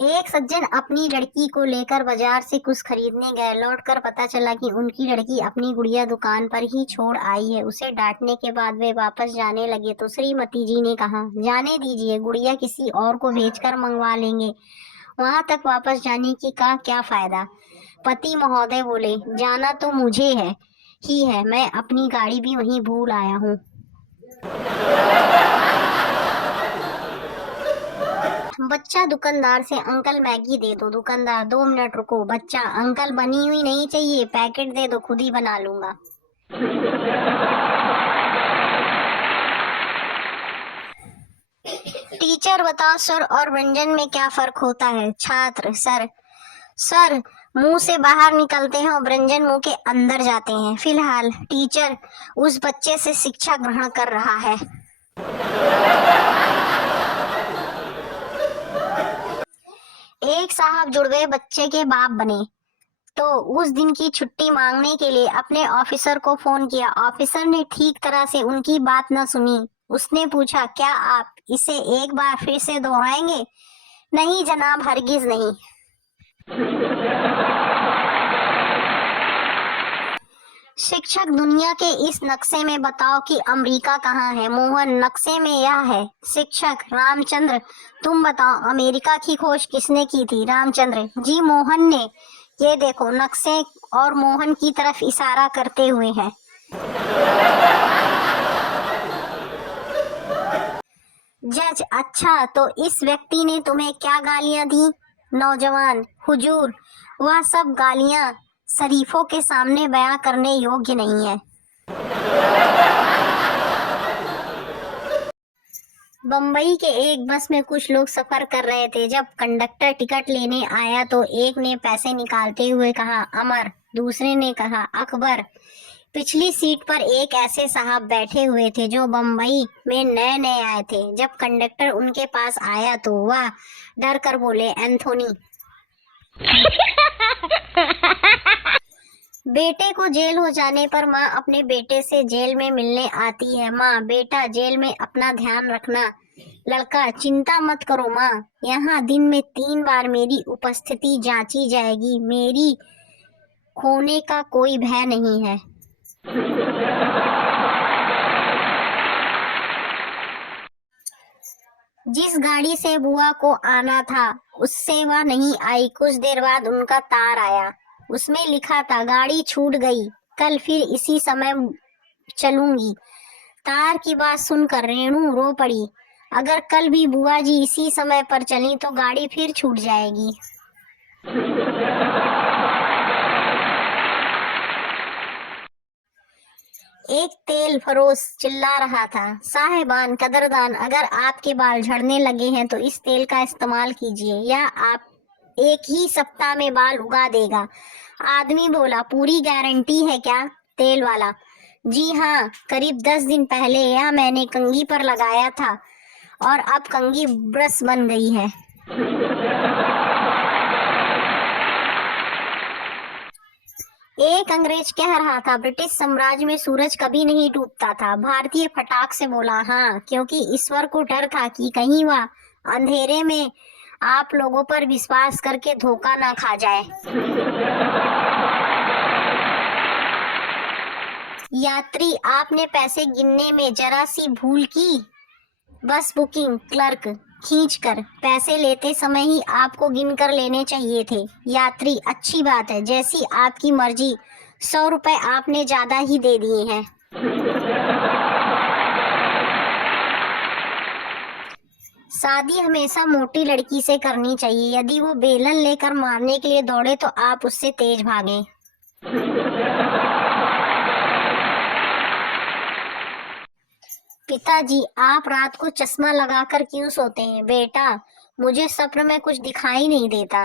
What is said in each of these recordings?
एक सज्जन अपनी लड़की को लेकर बाजार से कुछ खरीदने गए। लौटकर पता चला कि उनकी लड़की अपनी गुड़िया दुकान पर ही छोड़ आई है। उसे डांटने के बाद वे वापस जाने लगे तो श्रीमती जी ने कहा, जाने दीजिए, गुड़िया किसी और को भेजकर मंगवा लेंगे। वहां तक वापस जाने की का क्या फायदा। पति महोदय बोले, जाना तो मुझे है, मैं अपनी गाड़ी भी वहीं भूल आया हूँ। बच्चा दुकानदार से, अंकल मैगी दे दो। दुकानदार, 2 मिनट रुको। बच्चा, अंकल बनी हुई नहीं चाहिए, पैकेट दे दो, खुद ही बना लूंगा। टीचर, बताओ स्वर और व्यंजन में क्या फर्क होता है। छात्र, सर, स्वर मुंह से बाहर निकलते हैं और व्यंजन मुंह के अंदर जाते हैं। फिलहाल टीचर उस बच्चे से शिक्षा ग्रहण कर रहा है। एक साहब जुड़वे बच्चे के बाप बने तो उस दिन की छुट्टी मांगने के लिए अपने ऑफिसर को फोन किया। ऑफिसर ने ठीक तरह से उनकी बात न सुनी। उसने पूछा, क्या आप इसे एक बार फिर से दोहराएंगे। नहीं जनाब, हरगिज नहीं। शिक्षक, दुनिया के इस नक्शे में बताओ कि अमेरिका कहाँ है। मोहन, नक्शे में यह है। शिक्षक, रामचंद्र, तुम बताओ अमेरिका की खोज किसने की थी। रामचंद्र जी, मोहन ने। ये देखो नक्शे और मोहन की तरफ इशारा करते हुए है। जज, अच्छा तो इस व्यक्ति ने तुम्हें क्या गालियां दी। नौजवान, हुजूर, वह सब गालियां शरीफों के सामने बयां करने योग्य नहीं है। बम्बई के एक बस में कुछ लोग सफर कर रहे थे। जब कंडक्टर टिकट लेने आया तो एक ने पैसे निकालते हुए कहा, अमर। दूसरे ने कहा, अकबर। पिछली सीट पर एक ऐसे साहब बैठे हुए थे जो बम्बई में नए नए आए थे। जब कंडक्टर उनके पास आया तो वह डर कर बोले, एंथोनी। बेटे को जेल हो जाने पर माँ अपने बेटे से जेल में मिलने आती है। माँ, बेटा जेल में अपना ध्यान रखना। लड़का, चिंता मत करो माँ, यहाँ दिन में 3 बार मेरी उपस्थिति जांची जाएगी। मेरी खोने का कोई भय नहीं है। जिस गाड़ी से बुआ को आना था उससे वह नहीं आई। कुछ देर बाद उनका तार आया। उसमें लिखा था, गाड़ी छूट गई, कल फिर इसी समय चलूंगी। तार की बात सुनकर रेणु रो पड़ी। अगर कल भी बुआ जी इसी समय पर चली तो गाड़ी फिर छूट जाएगी। एक तेल फरोश चिल्ला रहा था, साहिबान, कदरदान, अगर आपके बाल झड़ने लगे हैं तो इस तेल का इस्तेमाल कीजिए, यह आप एक ही सप्ताह में बाल उगा देगा। आदमी बोला, पूरी गारंटी है क्या। तेल वाला, जी हाँ, करीब 10 दिन पहले यह मैंने कंघी पर लगाया था और अब कंघी ब्रश बन गई है। एक अंग्रेज कह रहा था, ब्रिटिश साम्राज्य में सूरज कभी नहीं डूबता था। भारतीय फटाक से बोला, हाँ, क्योंकि ईश्वर को डर था कि कहीं वह अंधेरे में आप लोगों पर विश्वास करके धोखा ना खा जाए। यात्री, आपने पैसे गिनने में जरा सी भूल की। बस बुकिंग क्लर्क, खींचकर पैसे लेते समय ही आपको गिन कर लेने चाहिए थे। यात्री, अच्छी बात है, जैसी आपकी मर्जी। 100 रुपए आपने ज्यादा ही दे दिए हैं। शादी हमेशा मोटी लड़की से करनी चाहिए। यदि वो बेलन लेकर मारने के लिए दौड़े तो आप उससे तेज भागें। पिताजी, आप रात को चश्मा लगाकर क्यों सोते हैं। बेटा, मुझे सपने में कुछ दिखाई नहीं देता।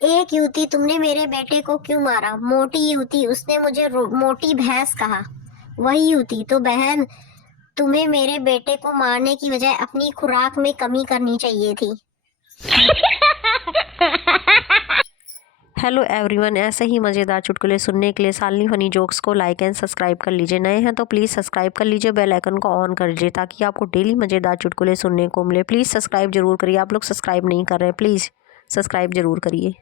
एक युवती, तुमने मेरे बेटे को क्यों मारा। मोटी युवती, उसने मुझे मोटी भैंस कहा। वही युवती, तो बहन, तुम्हें मेरे बेटे को मारने की बजाय अपनी खुराक में कमी करनी चाहिए थी। हेलो एवरीवन, ऐसे ही मज़ेदार चुटकुले सुनने के लिए शालिनी फनी जोक्स को लाइक एंड सब्सक्राइब कर लीजिए। नए हैं तो प्लीज़ सब्सक्राइब कर लीजिए, बेल आइकन को ऑन कर लीजिए ताकि आपको डेली मज़ेदार चुटकुले सुनने को मिले। प्लीज़ सब्सक्राइब जरूर करिए। आप लोग सब्सक्राइब नहीं कर रहे हैं, प्लीज़ सब्सक्राइब जरूर करिए।